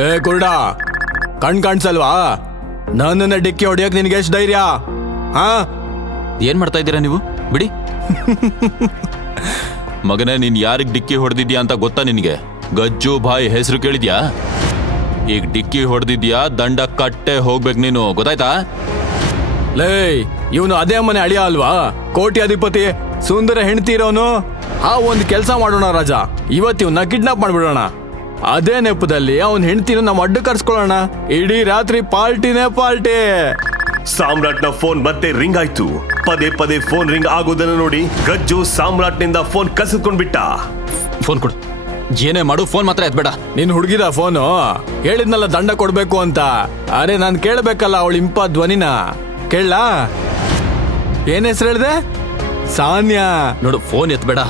ಏ ಕುರುಡ, ಕಾಣ್ಸಲ್ವಾ? ನನ್ನನ್ನ ಡಿಕ್ಕಿ ಹೊಡಿಯಕ್ ನಿನ್ಗೆ ಎಷ್ಟು ಧೈರ್ಯ? ಹಾ, ಏನ್ ಮಾಡ್ತಾ ಇದ್ದೀರಾ ನೀವು? ಬಿಡಿ. ಮಗನೇ, ನೀನ್ ಯಾರಿಗ್ ಡಿಕ್ಕಿ ಹೊಡೆದಿದ್ಯಾ ಅಂತ ಗೊತ್ತಾ ನಿನ್ಗೆ? ಗಜ್ಜು ಬಾಯ್ ಹೆಸರು ಕೇಳಿದ್ಯಾ? ಈಗ ಡಿಕ್ಕಿ ಹೊಡೆದಿದ್ಯಾ, ದಂಡ ಕಟ್ಟೆ ಹೋಗ್ಬೇಕು ನೀನು, ಗೊತ್ತಾಯ್ತಾ? ಲೇ, ಇವನು ಅದೇ ಮನೆ ಅಳಿಯ ಅಲ್ವಾ? ಕೋಟಿ ಅಧಿಪತಿ, ಸುಂದರ ಹೆಂಡತಿ ಇರೋನು. ಒಂದು ಕೆಲಸ ಮಾಡೋಣ ರಾಜ, ಇವತ್ತಿವನ್ನ ಕಿಡ್ನಾಪ್ ಮಾಡ್ಬಿಡೋಣ. ಅದೇ ನೆಪದಲ್ಲಿ ಅವನ್ ಹೆಂಡತಿನ ನಮ್ಮ ಅಡ್ಡ ಕರ್ಸ್ಕೊಳ್ಳೋಣ. ಇಡೀ ರಾತ್ರಿ ಪಾರ್ಟಿನೇ ಪಾರ್ಟಿ. ಸಾಮ್ರಾಟ್ನ ಫೋನ್ ಮತ್ತೆ ರಿಂಗ್ ಆಯ್ತು. ಪದೇ ಪದೇ ಫೋನ್ ರಿಂಗ್ ಆಗೋದನ್ನ ನೋಡಿ ಗಜ್ಜು ಸಾಮ್ರಾಟ್ನಿಂದ ಫೋನ್ ಕಸಿದ್ಕೊಂಡ್ಬಿಟ್ಟ. ಫೋನ್ ಕೊಡು, ಏನೇ ಮಾಡು, ಫೋನ್ ಮಾತ್ರ ಎತ್ಬೇಡ. ನಿನ್ ಹುಡುಗಿದ ಫೋನು? ಹೇಳಿದ್ನಲ್ಲ ದಂಡ ಕೊಡ್ಬೇಕು ಅಂತ. ಅರೆ, ನಾನ್ ಕೇಳ್ಬೇಕಲ್ಲ ಅವಳ ಇಂಪ ಧ್ವನಿನ. ಕೇಳಲಾ? ಏನ್ ಹೆಸರು ಹೇಳ್ದೆ? ಸಾನ್ಯಾ. ನೋಡು, ಫೋನ್ ಎತ್ಬೇಡ.